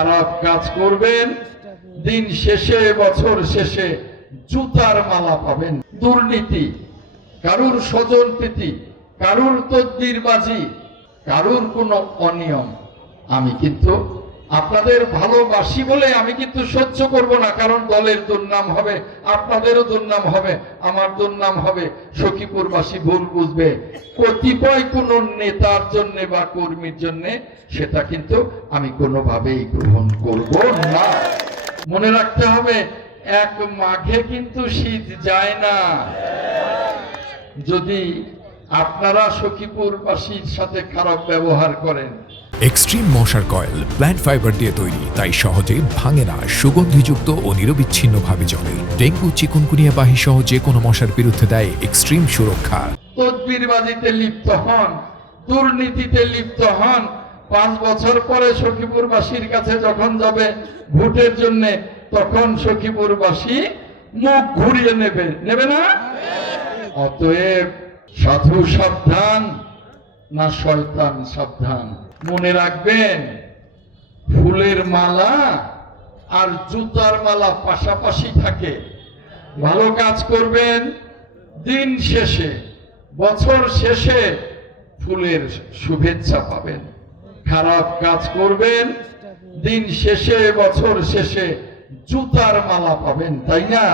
খারাপ কাজ করবেন, দিন শেষে বছর শেষে জুতার মালা পাবেন। দুর্নীতি, কারুর স্বজন প্রীতি, কারুর তদবিরবাজি, কারুর কোনো অনিয়ম আমি কিন্তু আপনাদের ভালোবাসি বলে আমি কিন্তু সহ্য করব না। কারণ দলের দুর্নাম হবে, আপনাদেরও দুর্নাম হবে, আমার দুর্নাম হবে, সখীপুরবাসী ভুল বুঝবে কতিপয় কোন নেতার জন্য বা কর্মীর জন্য, সেটা কিন্তু আমি কোনোভাবেই গ্রহণ করব না। মনে রাখতে হবে, এক মাঘে কিন্তু শীত যায় না। যদি আপনারা সখীপুরবাসীর সাথে খারাপ ব্যবহার করেন। এক্সট্রিম মশার কয়েল প্ল্যান্ট ফাইবার দিয়ে তৈরি, তাই সহজে ভাঙে না, সুগন্ধিযুক্ত ও নিরবিচ্ছিন্নভাবে জ্বলে। ডেঙ্গু, চিকুনগুনিয়া বাহি সহ যে কোনো মশার বিরুদ্ধে দেয় এক্সট্রিম সুরক্ষা। তদবিরবাজিতে লিপ্ত হন, দুর্নীতিতে লিপ্ত হন, 5 বছর পরে সখীপুরবাসীর কাছে যখন যাবে ভোটের জন্য, তখন সখীপুরবাসী মুখ ঘুরিয়ে নেবে না। অতএব সাধু সাবধান, না শয়তান সাবধান। মনে রাখবেন, ফুলের মালা আর জুতার মালা পাশাপাশি থাকে। ভালো কাজ করবেন, দিন শেষে বছর শেষে ফুলের শুভেচ্ছা পাবেন। খারাপ কাজ করবেন, দিন শেষে বছর শেষে জুতার মালা পাবেন, তাই না?